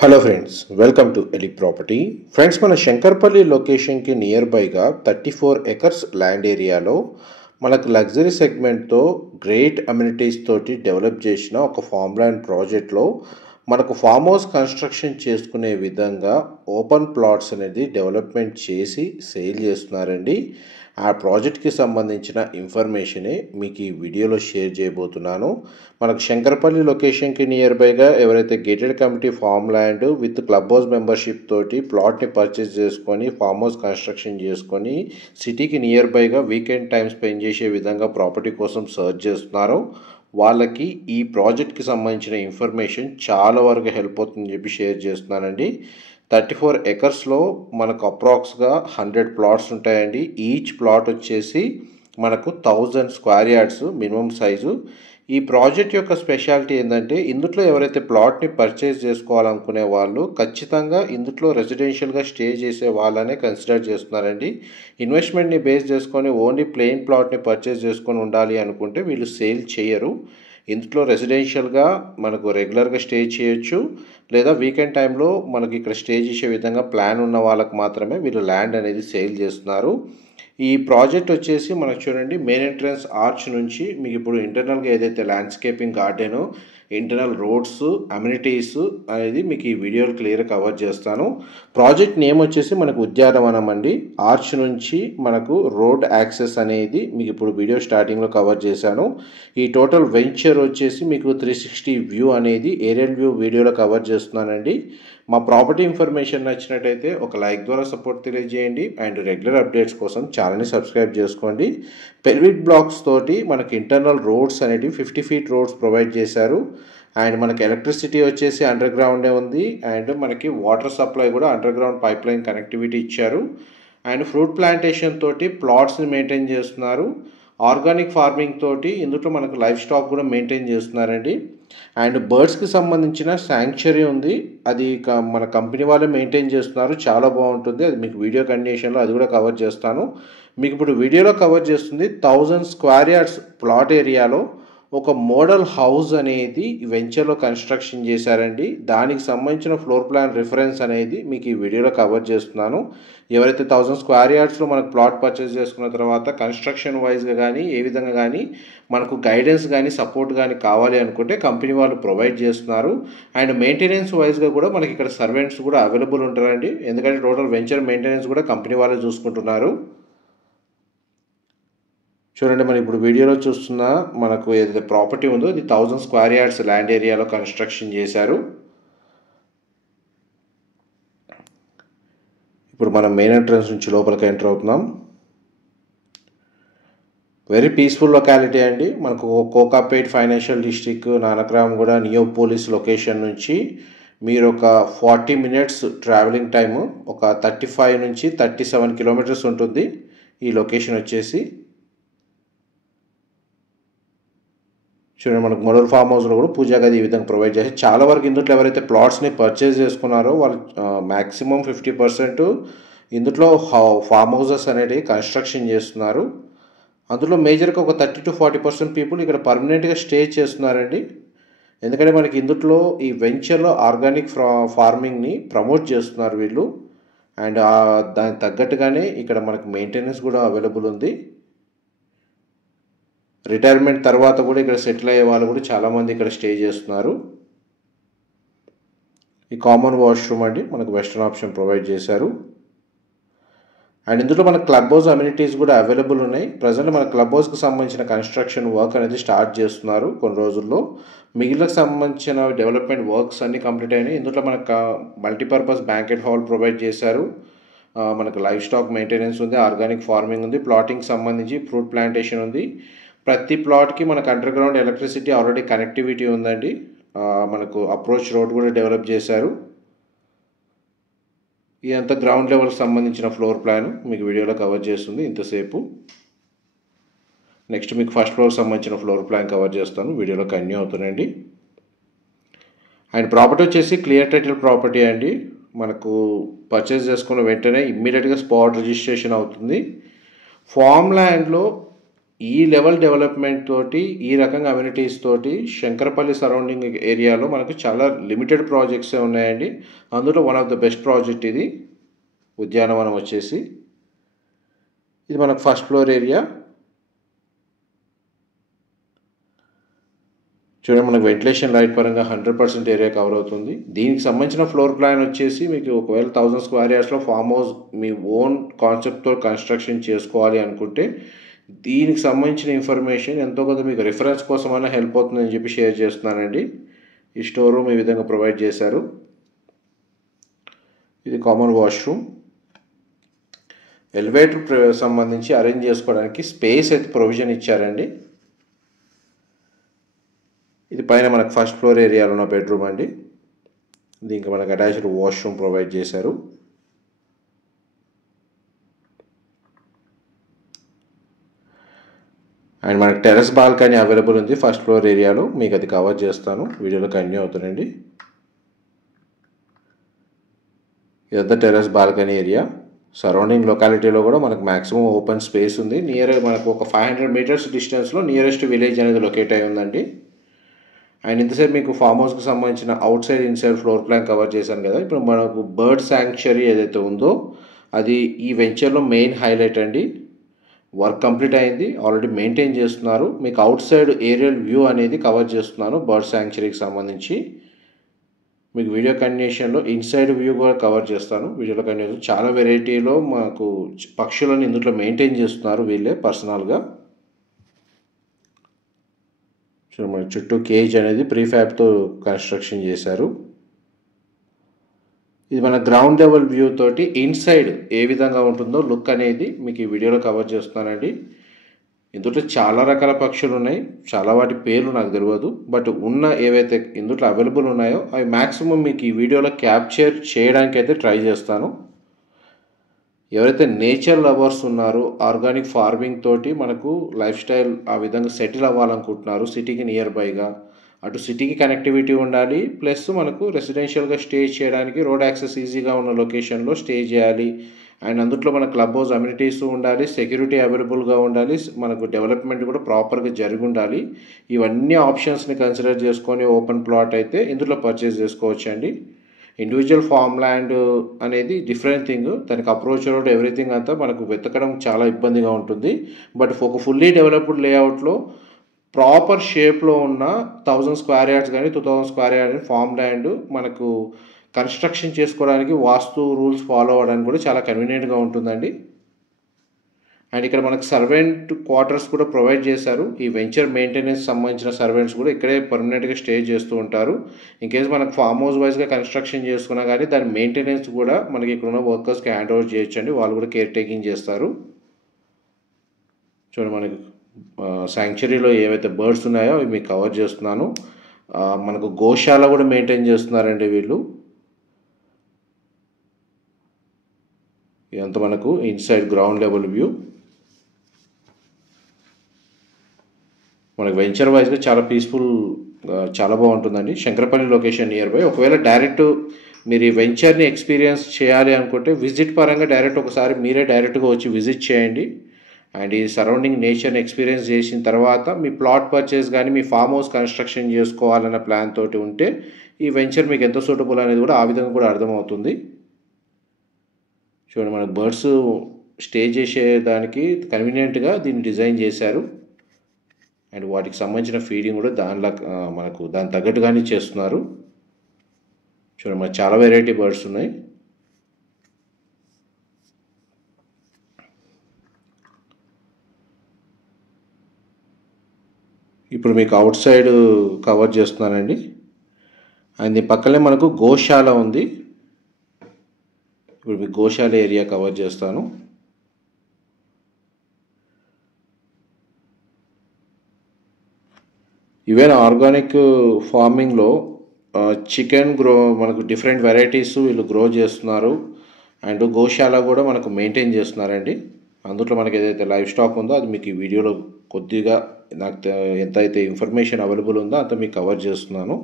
Hello friends, welcome to ఎలి property. Friends, మన శంకర్పల్లి లొకేషన్కి నియర్ బైగా 34 ఎకర్స్ ల్యాండ్ ఏరియాలో మనకు లగ్జరీ సెగ్మెంట్తో గ్రేట్ అమ్యూనిటీస్ తోటి డెవలప్ చేసిన ఒక ఫామ్ ల్యాండ్ ప్రాజెక్ట్లో మనకు ఫామ్ హౌస్ కన్స్ట్రక్షన్ చేసుకునే విధంగా ఓపెన్ ప్లాట్స్ అనేది డెవలప్మెంట్ చేసి సేల్ చేస్తున్నారండి. ఆ ప్రాజెక్ట్కి సంబంధించిన ఇన్ఫర్మేషనే మీకు ఈ వీడియోలో షేర్ చేయబోతున్నాను. మనకు శంకర్పల్లి లొకేషన్కి నియర్ బైగా ఎవరైతే gated community farm land with club house membership తోటి ప్లాట్ని పర్చేస్ చేసుకొని ఫామ్ హౌస్ కన్స్ట్రక్షన్ చేసుకొని సిటీకి నియర్ బైగా వీకెండ్ టైం స్పెండ్ చేసే విధంగా ప్రాపర్టీ కోసం సర్చ్ చేస్తున్నారో వాళ్ళకి ఈ ప్రాజెక్ట్కి సంబంధించిన ఇన్ఫర్మేషన్ చాలా వరకు హెల్ప్ అవుతుందని చెప్పి షేర్ చేస్తున్నానండి. 34 ఎకర్స్లో మనకు అప్రాక్స్గా 100 ప్లాట్స్ ఉంటాయండి. ఈచ్ ప్లాట్ వచ్చేసి మనకు 1000 స్క్వేర్ యార్డ్స్ మినిమం సైజు. ఈ ప్రాజెక్ట్ యొక్క స్పెషాలిటీ ఏంటంటే ఇందులో ఎవరైతే ప్లాట్ని పర్చేస్ చేసుకోవాలనుకునే వాళ్ళు ఖచ్చితంగా ఇందులో రెసిడెన్షియల్గా స్టే చేసే వాళ్ళనే కన్సిడర్ చేస్తున్నారండి. ఇన్వెస్ట్మెంట్ని బేస్ చేసుకొని ఓన్లీ ప్లెయిన్ ప్లాట్ని పర్చేస్ చేసుకొని ఉండాలి అనుకుంటే వీళ్ళు సేల్ చేయరు. ఇందులో రెసిడెన్షియల్గా మనకు రెగ్యులర్గా స్టే చేయొచ్చు, లేదా వీకెండ్ టైంలో మనకి ఇక్కడ స్టే చేసే విధంగా ప్లాన్ ఉన్న వాళ్ళకి మాత్రమే వీళ్ళు ల్యాండ్ అనేది సేల్ చేస్తున్నారు. ఈ ప్రాజెక్ట్ వచ్చేసి మనకు చూడండి, మెయిన్ ఎంట్రన్స్ ఆర్చ్ నుంచి మీకు ఇప్పుడు ఇంటర్నల్గా ఏదైతే landscaping garden, internal roads, amenities అనేది మీకు ఈ వీడియోలో క్లియర్గా కవర్ చేస్తాను. ప్రాజెక్ట్ నేమ్ వచ్చేసి మనకు ఉద్యానవనం అండి. ఆర్చ్ నుంచి మనకు రోడ్ యాక్సెస్ అనేది మీకు ఇప్పుడు వీడియో స్టార్టింగ్లో కవర్ చేశాను. ఈ టోటల్ వెంచర్ వచ్చేసి మీకు 360 వ్యూ అనేది ఏరియల్ వ్యూ వీడియోలో కవర్ చేస్తున్నానండి. మా ప్రాపర్టీ ఇన్ఫర్మేషన్ నచ్చినట్టయితే ఒక లైక్ ద్వారా సపోర్ట్ తెలియజేయండి అండ్ రెగ్యులర్ అప్డేట్స్ కోసం ఛానల్ని సబ్స్క్రైబ్ చేసుకోండి. పెల్విక్ బ్లాక్స్ తోటి మనకి ఇంటర్నల్ రోడ్స్ అనేవి 50 ఫీట్ రోడ్స్ ప్రొవైడ్ చేశారు. అండ్ మనకి ఎలక్ట్రిసిటీ వచ్చేసి అండర్ గ్రౌండే ఉంది. అండ్ మనకి వాటర్ సప్లై కూడా under ground pipe line connectivity ఇచ్చారు. అండ్ ఫ్రూట్ ప్లాంటేషన్ తోటి ప్లాట్స్ని మెయింటైన్ చేస్తున్నారు. ఆర్గానిక్ ఫార్మింగ్ తోటి ఇందులో మనకు లైఫ్ స్టాక్ కూడా మెయింటైన్ చేస్తున్నారండి. అండ్ బర్డ్స్కి సంబంధించిన శాంక్చురీ ఉంది, అది మన కంపెనీ వాళ్ళే మెయింటైన్ చేస్తున్నారు. చాలా బాగుంటుంది, అది మీకు వీడియో కండిషన్లో అది కూడా కవర్ చేస్తాను. మీకు ఇప్పుడు వీడియోలో కవర్ చేస్తుంది 1000 స్క్వేర్ యార్డ్స్ ప్లాట్ ఏరియాలో ఒక మోడల్ హౌస్ అనేది వెంచర్లో కన్స్ట్రక్షన్ చేశారండి. దానికి సంబంధించిన ఫ్లోర్ ప్లాన్ రిఫరెన్స్ అనేది మీకు ఈ వీడియోలో కవర్ చేస్తున్నాను. ఎవరైతే 1000 స్క్వేర్ యార్డ్స్లో మనకు ప్లాట్ పర్చేస్ చేసుకున్న తర్వాత కన్స్ట్రక్షన్ వైజ్గా కానీ ఏ విధంగా కానీ మనకు గైడెన్స్ కానీ సపోర్ట్ కానీ కావాలి అనుకుంటే కంపెనీ వాళ్ళు ప్రొవైడ్ చేస్తున్నారు. అండ్ మెయింటెనెన్స్ వైజ్గా కూడా మనకి ఇక్కడ సర్వెంట్స్ కూడా అవైలబుల్ ఉంటారండి. ఎందుకంటే టోటల్ వెంచర్ మెయింటెనెన్స్ కూడా కంపెనీ వాళ్ళే చూసుకుంటున్నారు. చూడండి, మనం ఇప్పుడు వీడియోలో చూస్తున్న మనకు ఏదైతే ప్రాపర్టీ ఉందో ఇది 1000 స్క్వేర్ యార్డ్స్ ల్యాండ్ ఏరియాలో కన్స్ట్రక్షన్ చేశారు. ఇప్పుడు మనం మెయిన్ ఎంట్రన్స్ నుంచి లోపలికి ఎంటర్ అవుతున్నాం. వెరీ పీస్ఫుల్ లొకాలిటీ అండి. మనకు Kokapet financial district, Nanakramguda, Neopolis location నుంచి మీరు ఒక 40 మినిట్స్ ట్రావెలింగ్ టైము, ఒక 35 నుంచి 37 కిలోమీటర్స్ ఉంటుంది ఈ లొకేషన్ వచ్చేసి. చూడండి, మనకు మోడల్ ఫామ్ హౌస్లో కూడా పూజా గది ఈ విధంగా ప్రొవైడ్ చేసి చాలా వరకు ఇందులో ఎవరైతే ప్లాట్స్ని పర్చేస్ చేసుకున్నారో వాళ్ళు మ్యాక్సిమం 50% ఇందులో ఫామ్ హౌసెస్ అనేవి కన్స్ట్రక్షన్ చేస్తున్నారు. అందులో మేజర్గా ఒక 30 to 40% పీపుల్ ఇక్కడ పర్మనెంట్గా స్టే చేస్తున్నారండి. ఎందుకంటే మనకి ఇందులో ఈ వెంచర్లో ఆర్గానిక్ ఫార్మింగ్ని ప్రమోట్ చేస్తున్నారు వీళ్ళు. అండ్ దానికి తగ్గట్టుగానే ఇక్కడ మనకు మెయింటెనెన్స్ కూడా అవైలబుల్ ఉంది. రిటైర్మెంట్ తర్వాత కూడా ఇక్కడ సెటిల్ అయ్యే వాళ్ళు కూడా చాలామంది ఇక్కడ స్టే చేస్తున్నారు. ఈ కామన్ వాష్రూమ్ అండి మనకు వెస్టర్న్ ఆప్షన్ ప్రొవైడ్ చేశారు. అండ్ ఇందులో మన క్లబ్ హౌస్ అమ్యూనిటీస్ కూడా అవైలబుల్ ఉన్నాయి. ప్రజెంట్ మన క్లబ్ హౌస్కి సంబంధించిన కన్స్ట్రక్షన్ వర్క్ అనేది స్టార్ట్ చేస్తున్నారు కొన్ని రోజుల్లో. మిగిలిన సంబంధించిన డెవలప్మెంట్ వర్క్స్ అన్నీ కంప్లీట్ అయినాయి. ఇందులో మనకు మల్టీపర్పస్ బ్యాంకెట్ హాల్ ప్రొవైడ్ చేశారు. మనకు లైఫ్ స్టాక్ మెయింటెనెన్స్ ఉంది, ఆర్గానిక్ ఫార్మింగ్ ఉంది, ప్లాటింగ్ సంబంధించి ఫ్రూట్ ప్లాంటేషన్ ఉంది. ప్రతి ప్లాట్కి మనకు under ground electricity already connectivity ఉందండి. మనకు అప్రోచ్ రోడ్ కూడా డెవలప్ చేశారు. ఇదంతా గ్రౌండ్ లెవెల్కి సంబంధించిన ఫ్లోర్ ప్లాన్ మీకు వీడియోలో కవర్ చేస్తుంది ఇంతసేపు. నెక్స్ట్ మీకు ఫస్ట్ ఫ్లోర్కి సంబంధించిన ఫ్లోర్ ప్లాన్ కవర్ చేస్తాను, వీడియోలో కంటిన్యూ అవుతుందండి. అండ్ ప్రాపర్టీ వచ్చేసి క్లియర్ టైటిల్ ప్రాపర్టీ అండి. మనకు పర్చేస్ చేసుకున్న వెంటనే ఇమ్మీడియట్గా స్పాట్ రిజిస్ట్రేషన్ అవుతుంది. ఫామ్ ల్యాండ్లో ఈ లెవెల్ డెవలప్మెంట్ తోటి ఈ రకంగా అమ్యూనిటీస్ తోటి శంకరపల్లి సరౌండింగ్ ఏరియాలో మనకు చాలా లిమిటెడ్ ప్రాజెక్ట్సే ఉన్నాయండి. అందులో one of the best project ఇది ఉద్యానవనం వచ్చేసి. ఇది మనకు ఫస్ట్ ఫ్లోర్ ఏరియా. చూడండి, మనకు వెంటిలేషన్ లైట్ పరంగా 100% ఏరియా కవర్ అవుతుంది. దీనికి సంబంధించిన ఫ్లోర్ ప్లాన్ వచ్చేసి మీకు ఒకవేళ 1000 స్క్వేర్ యార్డ్స్లో ఫామ్ హౌస్ మీ ఓన్ కాన్సెప్ట్తో కన్స్ట్రక్షన్ చేసుకోవాలి అనుకుంటే దీనికి సంబంధించిన ఇన్ఫర్మేషన్ ఎంతో కొంత మీకు రిఫరెన్స్ కోసమైనా హెల్ప్ అవుతుందని చెప్పి షేర్ చేస్తున్నానండి. ఈ స్టోర్ రూమ్ ఈ విధంగా ప్రొవైడ్ చేశారు. ఇది కామన్ వాష్రూమ్. ఎలివేటర్ సంబంధించి అరేంజ్ చేసుకోవడానికి స్పేస్ అయితే ప్రొవిజన్ ఇచ్చారండి. ఇది పైన మనకు ఫస్ట్ ఫ్లోర్ ఏరియాలో ఉన్న బెడ్రూమ్ అండి. దీనికి మనకు అటాచ్డ్ వాష్రూమ్ ప్రొవైడ్ చేశారు. అండ్ మనకు టెర్రస్ బాల్కనీ అవైలబుల్ ఉంది ఫస్ట్ ఫ్లోర్ ఏరియాలో. మీకు అది కవర్ చేస్తాను, వీడియోలో కంటిన్యూ అవుతుందండి. ఇదంతా టెర్రస్ బాల్కనీ ఏరియా. సరౌండింగ్ లొకాలిటీలో కూడా మనకు మ్యాక్సిమం ఓపెన్ స్పేస్ ఉంది. మనకు ఒక 500 మీటర్స్ డిస్టెన్స్లో నియరెస్ట్ విలేజ్ అనేది లొకేట్ అయి ఉందండి. అండ్ ఇంతసేపు మీకు ఫామ్ హౌస్కి సంబంధించిన out side inside floor plan cover చేశాను కదా. ఇప్పుడు మనకు బర్డ్ శాంక్చురీ ఏదైతే ఉందో అది ఈ వెంచర్లో మెయిన్ హైలైట్ అండి. వర్క్ కంప్లీట్ అయింది, ఆల్రెడీ మెయింటైన్ చేస్తున్నారు. మీకు అవుట్ సైడ్ ఏరియల్ వ్యూ అనేది కవర్ చేస్తున్నాను బర్డ్ శాంక్చురీకి సంబంధించి. మీకు వీడియో కంటిన్యూషన్లో ఇన్సైడ్ వ్యూ కూడా కవర్ చేస్తాను. వీడియోలో కంటిన్యూషన్ చాలా వెరైటీలో మాకు పక్షులను ఇందులో మెయింటైన్ చేస్తున్నారు వీళ్ళే పర్సనల్గా. మన చుట్టూ కేజ్ అనేది ప్రీఫ్యాబ్తో కన్స్ట్రక్షన్ చేశారు. ఇది మన గ్రౌండ్ లెవెల్ వ్యూ తోటి ఇన్సైడ్ ఏ విధంగా ఉంటుందో లుక్ అనేది మీకు ఈ వీడియోలో కవర్ చేస్తున్నానండి. ఇందులో చాలా రకాల పక్షులు ఉన్నాయి, చాలా వాటి పేర్లు నాకు తెలియదు. బట్ ఉన్న ఏవైతే ఇందులో అవైలబుల్ ఉన్నాయో అవి మ్యాక్సిమం మీకు ఈ వీడియోలో క్యాప్చర్ చేయడానికి అయితే ట్రై చేస్తాను. ఎవరైతే నేచర్ లవర్స్ ఉన్నారో ఆర్గానిక్ ఫార్మింగ్ తోటి మనకు లైఫ్ స్టైల్ ఆ విధంగా సెటిల్ అవ్వాలనుకుంటున్నారు సిటీకి నియర్ బైగా, అటు సిటీకి కనెక్టివిటీ ఉండాలి, ప్లస్ మనకు రెసిడెన్షియల్గా స్టే చేయడానికి రోడ్ యాక్సెస్ ఈజీగా ఉన్న లొకేషన్లో స్టే చేయాలి. అండ్ అందులో మన క్లబ్ హౌస్ అమ్యూనిటీస్ ఉండాలి, సెక్యూరిటీ అవైలబుల్గా ఉండాలి, మనకు డెవలప్మెంట్ కూడా ప్రాపర్గా జరిగి ఉండాలి. ఇవన్నీ ఆప్షన్స్ని కన్సిడర్ చేసుకొని ఓపెన్ ప్లాట్ అయితే ఇందులో పర్చేస్ చేసుకోవచ్చండి. ఇండివిజువల్ ఫామ్ ల్యాండ్ అనేది డిఫరెంట్ థింగ్, దానికి అప్రోచ్ రోడ్ ఎవ్రీథింగ్ అంతా మనకు వెతకడం చాలా ఇబ్బందిగా ఉంటుంది. బట్ ఒక ఫుల్లీ డెవలప్డ్ లేఅవుట్లో ప్రాపర్ షేప్లో ఉన్న 1000 స్క్వేర్ యార్డ్స్ కానీ 2000 స్క్వేర్ యార్డ్ ఫామ్ ల్యాండ్ మనకు కన్స్ట్రక్షన్ చేసుకోవడానికి వాస్తు రూల్స్ ఫాలో అవ్వడానికి కూడా చాలా కన్వీనియంట్గా ఉంటుందండి. అండ్ ఇక్కడ మనకు సర్వెంట్ క్వార్టర్స్ కూడా ప్రొవైడ్ చేశారు. ఈ వెంచర్ మెయింటెనెన్స్ సంబంధించిన సర్వెంట్స్ కూడా ఇక్కడే పర్మనెంట్గా స్టే చేస్తూ ఉంటారు. ఇన్ కేస్ మనకు ఫామ్ హౌస్ వైజ్గా కన్స్ట్రక్షన్ చేసుకున్నా కానీ దాని మెయింటెనెన్స్ కూడా మనకి ఇక్కడ ఉన్న వర్కర్స్కి హ్యాండ్ ఓవర్ చేయొచ్చండి, వాళ్ళు కూడా కేర్ టేకింగ్ చేస్తారు. చూడండి, మనకి శాంక్చురీలో ఏవైతే బర్డ్స్ ఉన్నాయో అవి మీకు కవర్ చేస్తున్నాను. మనకు గోశాల కూడా మెయింటైన్ చేస్తున్నారండి వీళ్ళు. ఇదంతా మనకు ఇన్సైడ్ గ్రౌండ్ లెవెల్ వ్యూ. మనకు వెంచర్ వైజ్గా చాలా పీస్ఫుల్, చాలా బాగుంటుందండి. Shankarpally location near by. ఒకవేళ డైరెక్ట్ మీరు ఈ వెంచర్ని ఎక్స్పీరియన్స్ చేయాలి అనుకుంటే విజిట్ పరంగా డైరెక్ట్ ఒకసారి మీరే డైరెక్ట్గా వచ్చి విజిట్ చేయండి. అండ్ ఈ సరౌండింగ్ నేచర్ని ఎక్స్పీరియన్స్ చేసిన తర్వాత మీ ప్లాట్ పర్చేస్ కానీ మీ ఫామ్ హౌస్ కన్స్ట్రక్షన్ చేసుకోవాలన్న ప్లాన్ తోటి ఉంటే ఈ వెంచర్ మీకు ఎంత సూటబుల్ అనేది కూడా ఆ విధంగా కూడా అర్థమవుతుంది. చూడండి, మనకు బర్డ్స్ స్టే చేసేదానికి కన్వీనియంట్గా దీన్ని డిజైన్ చేశారు. అండ్ వాటికి సంబంధించిన ఫీడింగ్ కూడా మనకు దాని తగ్గట్టుగానే చేస్తున్నారు. చూడండి, మనకు చాలా వెరైటీ బర్డ్స్ ఉన్నాయి. ఇప్పుడు మీకు అవుట్ సైడ్ కవర్ చేస్తున్నానండి. అండ్ పక్కనే మనకు గోశాల ఉంది. ఇప్పుడు మీకు గోశాల ఏరియా కవర్ చేస్తాను. ఈవెన్ ఆర్గానిక్ ఫార్మింగ్లో చికెన్ మనకు డిఫరెంట్ వెరైటీస్ వీళ్ళు గ్రో చేస్తున్నారు. అండ్ గోశాల కూడా మనకు మెయింటైన్ చేస్తున్నారండి. అందులో మనకి ఏదైతే లైవ్ స్టాక్ ఉందో అది మీకు ఈ వీడియోలో కొద్దిగా నాకు ఎంత అయితే ఇన్ఫర్మేషన్ అవైలబుల్ ఉందో అంత మీకు కవర్ చేస్తున్నాను.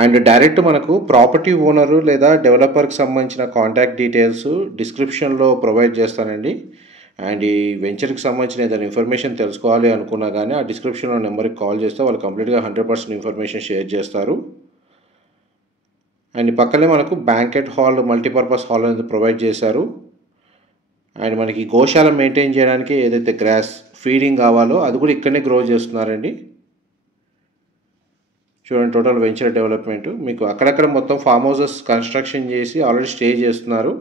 అండ్ డైరెక్ట్ మనకు ప్రాపర్టీ ఓనరు లేదా డెవలపర్కి సంబంధించిన కాంటాక్ట్ డీటెయిల్స్ డిస్క్రిప్షన్లో ప్రొవైడ్ చేస్తానండి. అండ్ ఈ వెంచర్కి సంబంధించిన ఏదైనా ఇన్ఫర్మేషన్ తెలుసుకోవాలి అనుకున్నా కానీ ఆ డిస్క్రిప్షన్లో నెంబర్కి కాల్ చేస్తే వాళ్ళు కంప్లీట్గా 100% ఇన్ఫర్మేషన్ షేర్ చేస్తారు. అండ్ పక్కనే మనకు బ్యాంకెట్ హాల్, మల్టీపర్పస్ హాల్ అనేది ప్రొవైడ్ చేశారు. అండ్ మనకి గోశాల మెయింటైన్ చేయడానికి ఏదైతే గ్రాస్ ఫీడింగ్ కావాలో అది కూడా ఇక్కడనే గ్రో చేస్తున్నారండి. చూడండి టోటల్ వెంచర్ డెవలప్మెంట్ మీకు అక్కడక్కడ మొత్తం ఫామ్ హౌసెస్ కన్స్ట్రక్షన్ చేసి ఆల్రెడీ స్టే చేస్తున్నారు.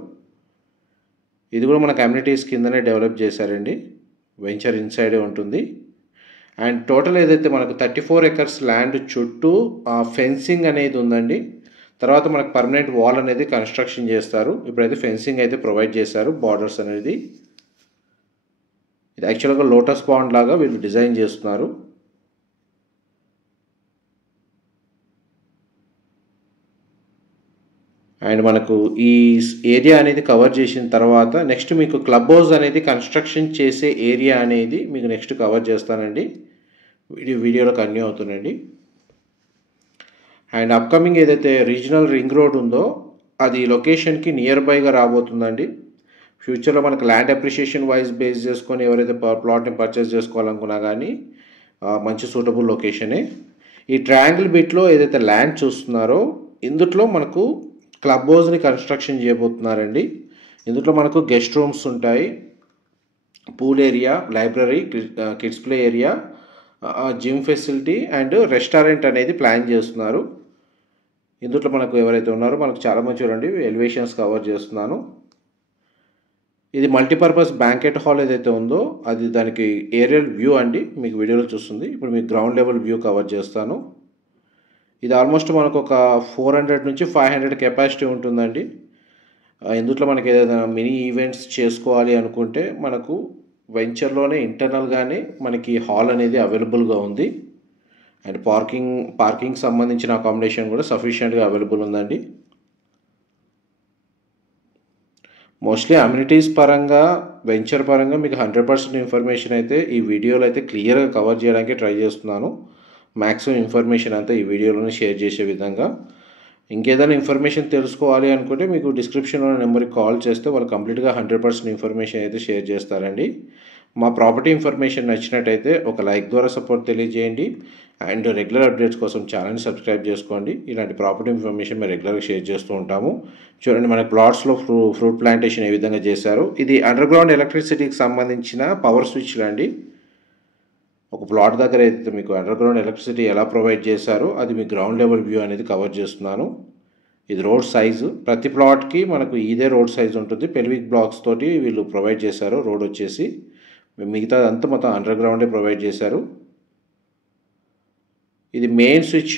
ఇది కూడా మన కమ్యూనిటీస్ కిందనే డెవలప్ చేశారండి. వెంచర్ ఇన్సైడే ఉంటుంది. అండ్ టోటల్ ఏదైతే మనకు 34 acres ల్యాండ్ చుట్టూ ఫెన్సింగ్ అనేది ఉందండి. తర్వాత మనకు పర్మనెంట్ వాల్ అనేది కన్స్ట్రక్షన్ చేస్తారు. ఇప్పుడైతే ఫెన్సింగ్ అయితే ప్రొవైడ్ చేశారు. బార్డర్స్ అనేది ఇది యాక్చువల్గా లోటస్ పాండ్ లాగా వీళ్ళు డిజైన్ చేస్తున్నారు. అండ్ మనకు ఈ ఏరియా అనేది కవర్ చేసిన తర్వాత నెక్స్ట్ మీకు క్లబ్ హౌస్ అనేది కన్స్ట్రక్షన్ చేసే ఏరియా అనేది మీకు నెక్స్ట్ కవర్ చేస్తానండి. వీడియోలో కంటిన్యూ అవుతుందండి. అండ్ అప్కమింగ్ ఏదైతే రీజనల్ రింగ్ రోడ్ ఉందో అది లొకేషన్కి నియర్ బైగా రాబోతుందండి. ఫ్యూచర్లో మనకు ల్యాండ్ అప్రిషియేషన్ వైజ్ బేస్ చేసుకొని ఎవరైతే ప్లాట్ని పర్చేస్ చేసుకోవాలనుకున్నా కానీ మంచి సూటబుల్ లొకేషనే. ఈ ట్రయాంగిల్ బిట్లో ఏదైతే ల్యాండ్ చూస్తున్నారో ఇందులో మనకు క్లబ్ హౌస్ని కన్స్ట్రక్షన్ చేయబోతున్నారండి. ఇందులో మనకు గెస్ట్ రూమ్స్ ఉంటాయి, pool area, library, kids play area, gym facility and restaurant అనేది ప్లాన్ చేస్తున్నారు. ఇందులో మనకు ఎవరైతే ఉన్నారో మనకు చాలామంది చూడండి ఎలివేషన్స్ కవర్ చేస్తున్నాను. ఇది మల్టీపర్పస్ బ్యాంకెట్ హాల్ ఏదైతే ఉందో అది దానికి ఏరియల్ వ్యూ అండి, మీకు వీడియోలో చూస్తుంది. ఇప్పుడు మీకు గ్రౌండ్ లెవెల్ వ్యూ కవర్ చేస్తాను. ఇది ఆల్మోస్ట్ మనకు ఒక 400 నుంచి 500 కెపాసిటీ ఉంటుందండి. ఇందులో మనకి ఏదైనా మినీ ఈవెంట్స్ చేసుకోవాలి అనుకుంటే మనకు వెంచర్లోనే ఇంటర్నల్గానే మనకి హాల్ అనేది అవైలబుల్గా ఉంది. అండ్ పార్కింగ్ సంబంధించిన అకామిడేషన్ కూడా సఫిషియెంట్గా అవైలబుల్ ఉందండి. మోస్ట్లీ అమ్యూనిటీస్ పరంగా వెంచర్ పరంగా మీకు 100% ఇన్ఫర్మేషన్ అయితే ఈ వీడియోలో అయితే క్లియర్గా కవర్ చేయడానికి ట్రై చేస్తున్నాను. మ్యాక్సిమం ఇన్ఫర్మేషన్ అంతా ఈ వీడియోలోనే షేర్ చేసే విధంగా. ఇంకేదైనా ఇన్ఫర్మేషన్ తెలుసుకోవాలి అనుకుంటే మీకు డిస్క్రిప్షన్లో నెంబర్కి కాల్ చేస్తే వాళ్ళు కంప్లీట్గా 100% ఇన్ఫర్మేషన్ అయితే షేర్ చేస్తారండి. మా ప్రాపర్టీ ఇన్ఫర్మేషన్ నచ్చినట్టయితే ఒక లైక్ ద్వారా సపోర్ట్ తెలియజేయండి. అండ్ రెగ్యులర్ అప్డేట్స్ కోసం ఛానల్ని సబ్స్క్రైబ్ చేసుకోండి. ఇలాంటి ప్రాపర్టీ ఇన్ఫర్మేషన్ మేము రెగ్యులర్గా షేర్ చేస్తూ ఉంటాము. చూడండి మన ప్లాట్స్లో ఫ్రూట్ ప్లాంటేషన్ ఏ విధంగా చేశారు. ఇది అండర్ గ్రౌండ్ ఎలక్ట్రిసిటీకి సంబంధించిన పవర్ స్విచ్లు అండి. ఒక ప్లాట్ దగ్గర అయితే మీకు అండర్ గ్రౌండ్ ఎలక్ట్రిసిటీ ఎలా ప్రొవైడ్ చేశారో అది మీ గ్రౌండ్ లెవెల్ వ్యూ అనేది కవర్ చేస్తున్నాను. ఇది రోడ్ సైజు, ప్రతి ప్లాట్కి మనకు ఇదే రోడ్ సైజు ఉంటుంది. పెల్విక్ బ్లాక్స్ తోటి వీళ్ళు ప్రొవైడ్ చేశారు. రోడ్ వచ్చేసి మిగతా అంతా మొత్తం అండర్ గ్రౌండే ప్రొవైడ్ చేశారు. ఇది మెయిన్ స్విచ్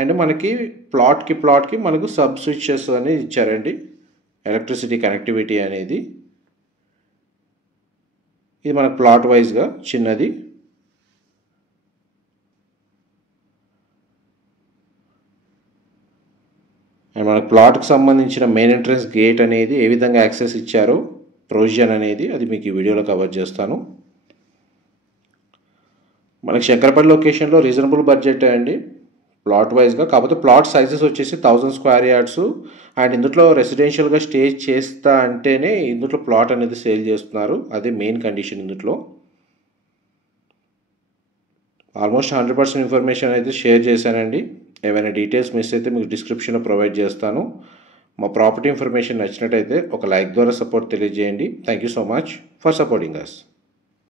అండ్ మనకి ప్లాట్కి మనకు సబ్ స్విచ్చెస్ అనేది ఇచ్చారండి. ఎలక్ట్రిసిటీ కనెక్టివిటీ అనేది ఇది మనకు ప్లాట్ వైజ్గా చిన్నది. అండ్ మనకు ప్లాట్కి సంబంధించిన మెయిన్ ఎంట్రన్స్ గేట్ అనేది ఏ విధంగా యాక్సెస్ ఇచ్చారో ప్రొవిజన్ అనేది అది మీకు ఈ వీడియోలో కవర్ చేస్తాను. మనకి శంకరపల్లి లొకేషన్లో రీజనబుల్ బడ్జెట్ అండి ప్లాట్ వైజ్గా. కాకపోతే ప్లాట్ సైజెస్ వచ్చేసి 1000 square yards. అండ్ ఇందులో రెసిడెన్షియల్గా స్టే చేస్తా అంటేనే ఇందులో ప్లాట్ అనేది సేల్ చేస్తున్నారు. అదే మెయిన్ కండిషన్. ఇందులో ఆల్మోస్ట్ 100% ఇన్ఫర్మేషన్ అయితే షేర్ చేశానండి. ఏమైనా డీటెయిల్స్ మిస్ అయితే మీకు డిస్క్రిప్షన్లో ప్రొవైడ్ చేస్తాను. మా ప్రాపర్టీ ఇన్ఫర్మేషన్ నచ్చినట్టయితే ఒక లైక్ ద్వారా సపోర్ట్ తెలియజేయండి. Thank you so much for supporting us.